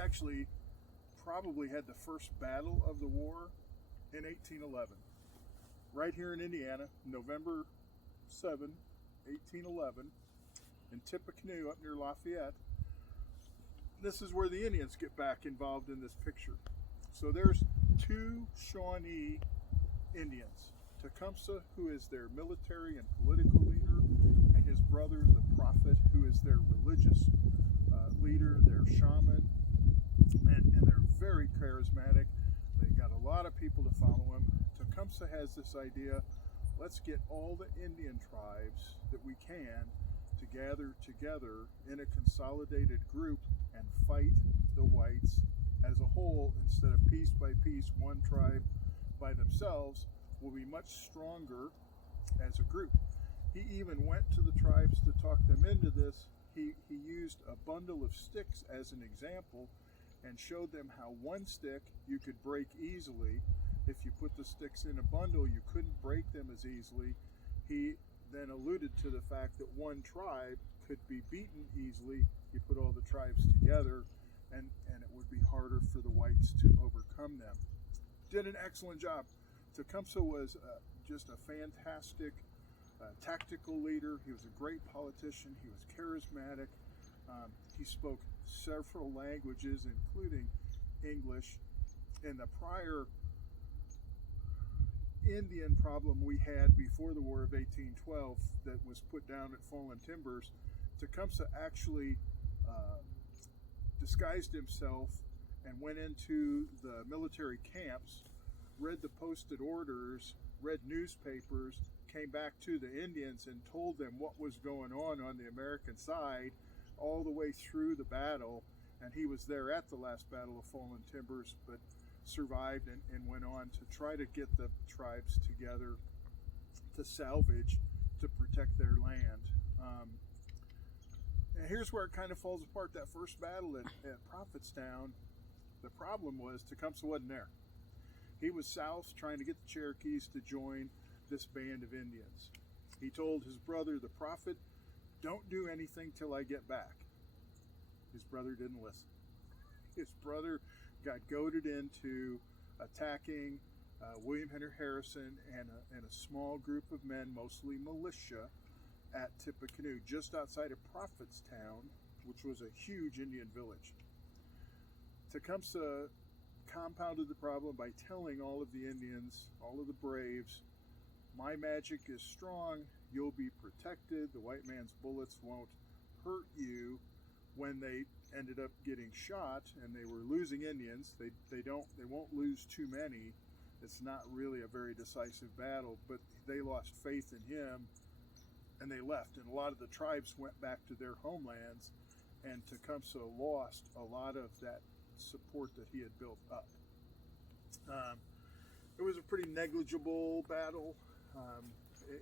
actually probably had the first battle of the war in 1811, right here in Indiana, November 7, 1811, in Tippecanoe up near Lafayette. This is where the Indians get back involved in this picture. So there's two Shawnee Indians, Tecumseh, who is their military and political leader, and his brother, the Prophet, who is their religious leader, their shaman, and they're very charismatic. They got a lot of people to follow him. Tecumseh has this idea, let's get all the Indian tribes that we can to gather together in a consolidated group and fight the whites as a whole, instead of piece by piece, one tribe by themselves will be much stronger as a group. He even went to the tribes to talk them into this. He used a bundle of sticks as an example and showed them how one stick you could break easily. If you put the sticks in a bundle, you couldn't break them as easily. He then alluded to the fact that one tribe could be beaten easily. You put all the tribes together, and it would be harder for the whites to overcome them. Did an excellent job. Tecumseh was just a fantastic tactical leader. He was a great politician. He was charismatic. He spoke several languages, including English. In the prior Indian problem we had before the War of 1812 that was put down at Fallen Timbers, Tecumseh actually disguised himself and went into the military camps, read the posted orders, read newspapers, came back to the Indians and told them what was going on the American side all the way through the battle. And he was there at the last Battle of Fallen Timbers, but survived and went on to try to get the tribes together to salvage, to protect their land. And here's where it kind of falls apart. That first battle at Prophetstown, the problem was Tecumseh wasn't there. He was south trying to get the Cherokees to join this band of Indians. He told his brother, the Prophet, don't do anything till I get back. His brother didn't listen. His brother got goaded into attacking William Henry Harrison and a small group of men, mostly militia, at Tippecanoe, just outside of Prophetstown, which was a huge Indian village. Tecumseh compounded the problem by telling all of the Indians, all of the braves, my magic is strong, you'll be protected, the white man's bullets won't hurt you. When they ended up getting shot and they were losing Indians, they won't lose too many. It's not really a very decisive battle, but they lost faith in him and they left. And a lot of the tribes went back to their homelands, and Tecumseh lost a lot of that support that he had built up. It was a pretty negligible battle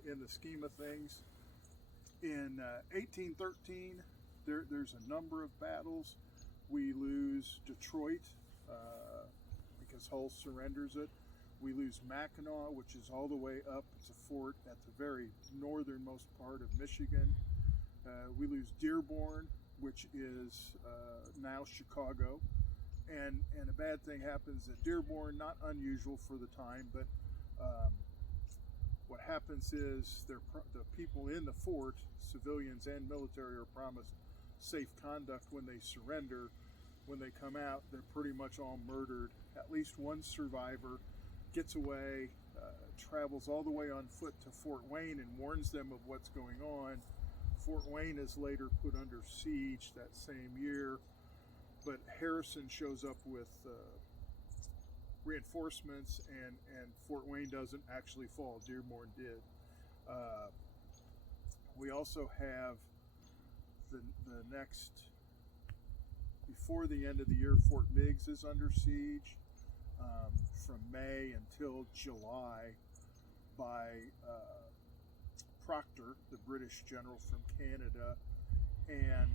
in the scheme of things. In 1813, there's a number of battles. We lose Detroit because Hull surrenders it. We lose Mackinac, which is all the way up. It's a fort at the very northernmost part of Michigan. We lose Dearborn, which is now Chicago. And a bad thing happens at Dearborn, not unusual for the time, but what happens is the people in the fort, civilians and military, are promised safe conduct when they surrender. When they come out, they're pretty much all murdered. At least one survivor gets away, travels all the way on foot to Fort Wayne and warns them of what's going on. Fort Wayne is later put under siege that same year, but Harrison shows up with reinforcements, and Fort Wayne doesn't actually fall. Dearborn did. We also have the next, before the end of the year, Fort Meigs is under siege from May until July by Proctor, the British general from Canada, and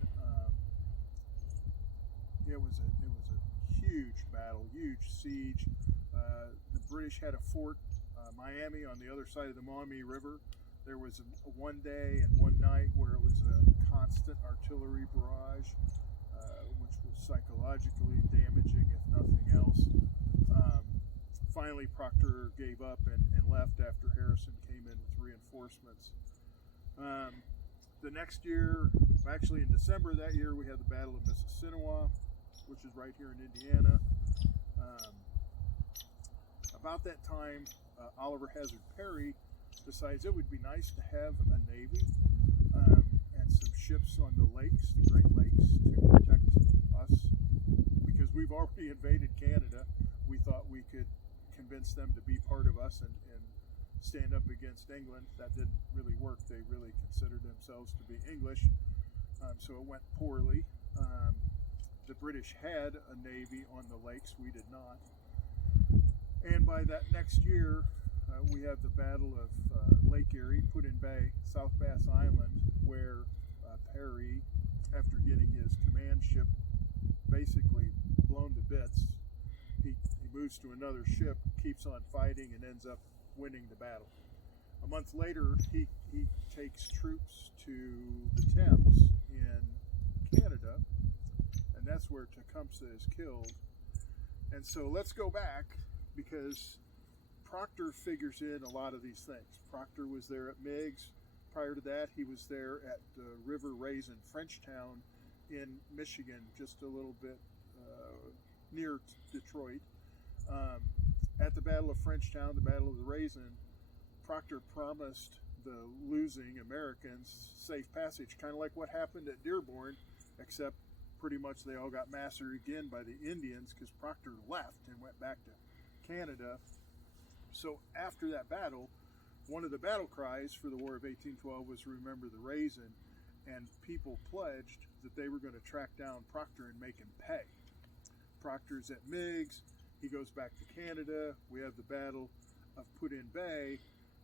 it was a huge battle, huge siege. The British had a fort, Miami, on the other side of the Maumee River. There was a one day and one night where it was a constant artillery barrage, which was psychologically finally Proctor gave up and left after Harrison came in with reinforcements. The next year, actually in December of that year, we had the Battle of Mississinewa, which is right here in Indiana. About that time, Oliver Hazard Perry decides it would be nice to have a navy and some ships on the lakes, the Great Lakes, to protect us. Because we've already invaded Canada, we thought we could convince them to be part of us and stand up against England. That didn't really work. They really considered themselves to be English, so it went poorly. The British had a navy on the lakes, we did not. And by that next year, we have the Battle of Lake Erie, Put-in-Bay, South Bass Island, where Perry, after getting his command ship basically blown to bits, he moves to another ship, keeps on fighting, and ends up winning the battle. A month later, he takes troops to the Thames in Canada, and that's where Tecumseh is killed. And so let's go back, because Proctor figures in a lot of these things. Proctor was there at Meigs. Prior to that, he was there at the River Raisin Frenchtown in Michigan, just a little bit near Detroit. At the Battle of Frenchtown, the Battle of the Raisin, Proctor promised the losing Americans safe passage, kind of like what happened at Dearborn, except pretty much they all got massacred again by the Indians because Proctor left and went back to Canada. So after that battle, one of the battle cries for the War of 1812 was "Remember the Raisin," and people pledged that they were going to track down Proctor and make him pay. Proctor's at Meigs. He goes back to Canada. We have the Battle of Put-in-Bay,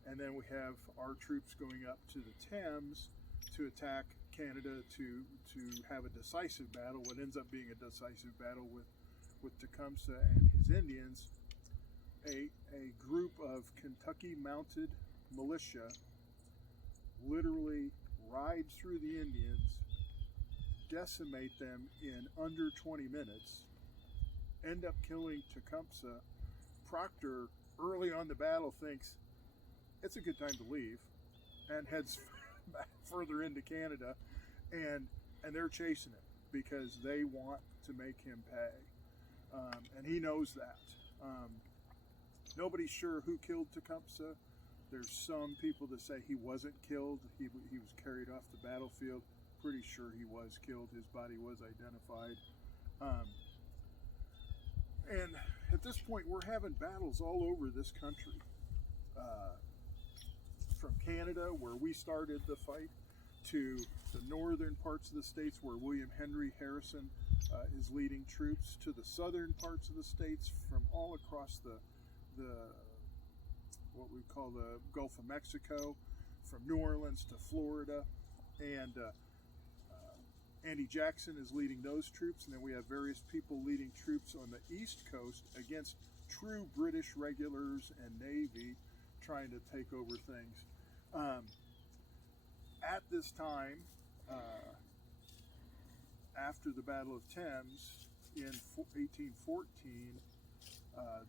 and then we have our troops going up to the Thames to attack Canada to have a decisive battle, what ends up being a decisive battle with Tecumseh and his Indians. A group of Kentucky mounted militia literally ride through the Indians, decimate them in under 20 minutes, end up killing Tecumseh. Proctor, early on the battle, thinks it's a good time to leave and heads back further into Canada, and they're chasing him because they want to make him pay, and he knows that. Nobody's sure who killed Tecumseh. There's some people that say he wasn't killed. He was carried off the battlefield. Pretty sure he was killed. His body was identified. And at this point, we're having battles all over this country. From Canada, where we started the fight, to the northern parts of the states where William Henry Harrison is leading troops, to the southern parts of the states, from all across the what we call the Gulf of Mexico, from New Orleans to Florida, and Andy Jackson is leading those troops, and then we have various people leading troops on the East Coast against true British regulars and Navy trying to take over things. At this time, after the Battle of Thames in 1814,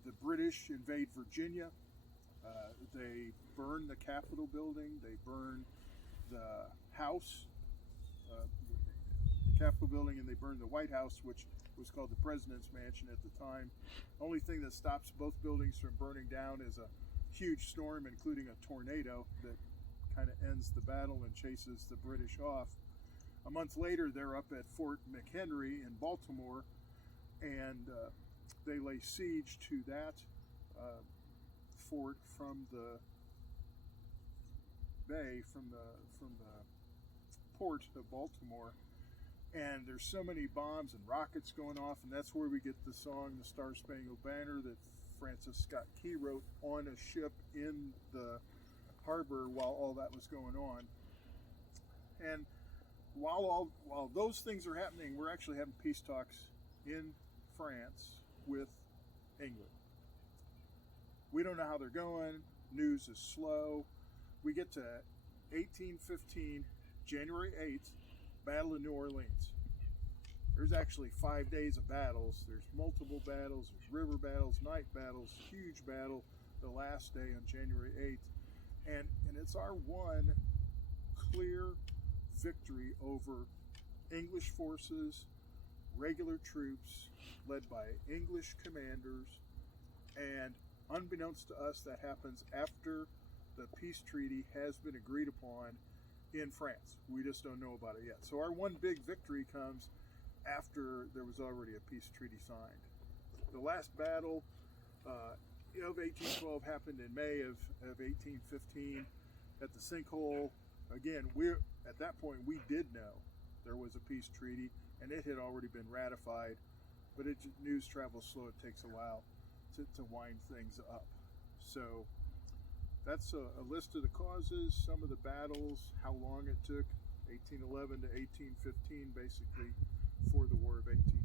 the British invade Virginia. They burn the Capitol building. They burn the House, the Capitol building, and they burn the White House, which was called the President's Mansion at the time. Only thing that stops both buildings from burning down is a huge storm, including a tornado that kind of ends the battle and chases the British off. A month later, they're up at Fort McHenry in Baltimore, and they lay siege to that fort from the bay, from the port of Baltimore. And there's so many bombs and rockets going off, and that's where we get the song "The Star Spangled Banner" that Francis Scott Key wrote on a ship in the harbor while all that was going on. And while those things are happening, we're actually having peace talks in France with England. We don't know how they're going. News is slow. We get to 1815, January 8th, Battle of New Orleans. there's actually 5 days of battles. There's multiple battles, there's river battles, night battles, huge battle the last day on January 8th. And it's our one clear victory over English forces, regular troops led by English commanders, and unbeknownst to us, that happens after the peace treaty has been agreed upon in France. We just don't know about it yet. So our one big victory comes after there was already a peace treaty signed. The last battle of 1812 happened in May of 1815 at the Sinkhole. Again, at that point we did know there was a peace treaty and it had already been ratified, but news travels slow. It takes a while to wind things up. So that's a list of the causes, some of the battles, how long it took, 1811 to 1815 basically, for the War of 1812.